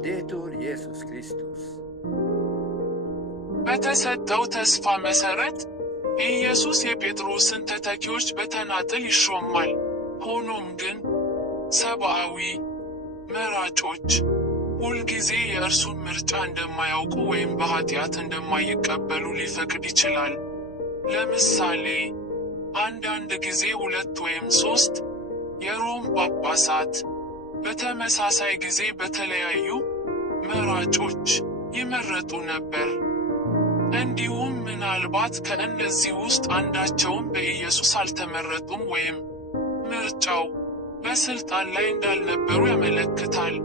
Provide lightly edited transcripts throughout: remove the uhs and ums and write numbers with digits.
ላውዴቱር ኢየሱስ ክርስቶስ በተሰጠው ተስፋ መሰረት ኢየሱስ የጴጥሮስን ተተኪዎች በተናጠል ይሾማል። ሆኖም ግን ሰብአዊ መራጮች ሁልጊዜ የእርሱን ምርጫ እንደማያውቁ ወይም በኃጢአት እንደማይቀበሉ ሊፈቅድ ይችላል። ለምሳሌ አንዳንድ ጊዜ 2 ወይም 3 የሮም ጳጳሳት በተመሳሳይ ጊዜ በተለያዩ መራጮች ይመረጡ ነበር። እንዲሁም ምናልባት ከእነዚህ ውስጥ አንዳቸውም በኢየሱስ አልተመረጡም ወይም ምርጫው በስልጣን ላይ እንዳልነበሩ ያመለክታል።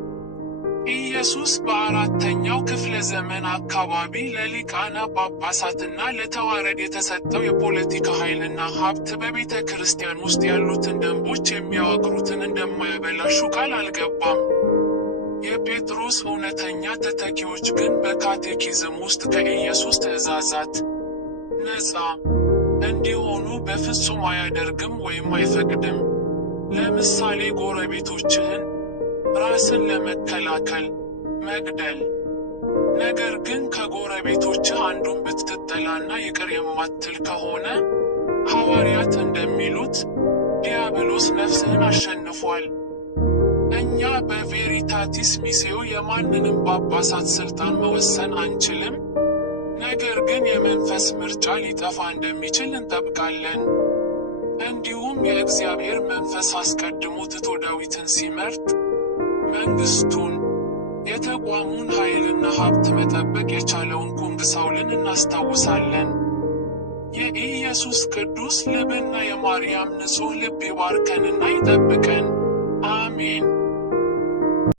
ኢየሱስ በ4ኛው ክፍለ ዘመን አካባቢ ለሊቃነ ጳጳሳትና ለተዋረድ የተሰጠው የፖለቲካ ኃይልና ሀብት በቤተ ክርስቲያን ውስጥ ያሉትን ደንቦች የሚያዋቅሩትን እንደማያበላሹ ቃል አልገባም። የጴጥሮስ እውነተኛ ተተኪዎች ግን በካቴኪዝም ውስጥ ከኢየሱስ ትእዛዛት ነፃ እንዲሆኑ በፍጹም አያደርግም ወይም አይፈቅድም። ለምሳሌ ጎረቤቶችህን ራስን ለመከላከል መግደል። ነገር ግን ከጎረቤቶችህ አንዱን ብትጠላና ይቅር የማትል ከሆነ ሐዋርያት እንደሚሉት ዲያብሎስ ነፍስህን አሸንፏል። እኛ በቬሪታቲስ ሚስዮ የማንንም ጳጳሳት ስልጣን መወሰን አንችልም፣ ነገር ግን የመንፈስ ምርጫ ሊጠፋ እንደሚችል እንጠብቃለን። እንዲሁም የእግዚአብሔር መንፈስ አስቀድሞ ትቶ ዳዊትን ሲመርጥ መንግስቱን፣ የተቋሙን ኃይልና ሀብት መጠበቅ የቻለውን ኩንግ ሳውልን እናስታውሳለን። የኢየሱስ ቅዱስ ልብና የማርያም ንጹሕ ልብ ይባርከንና ይጠብቀን። አሜን።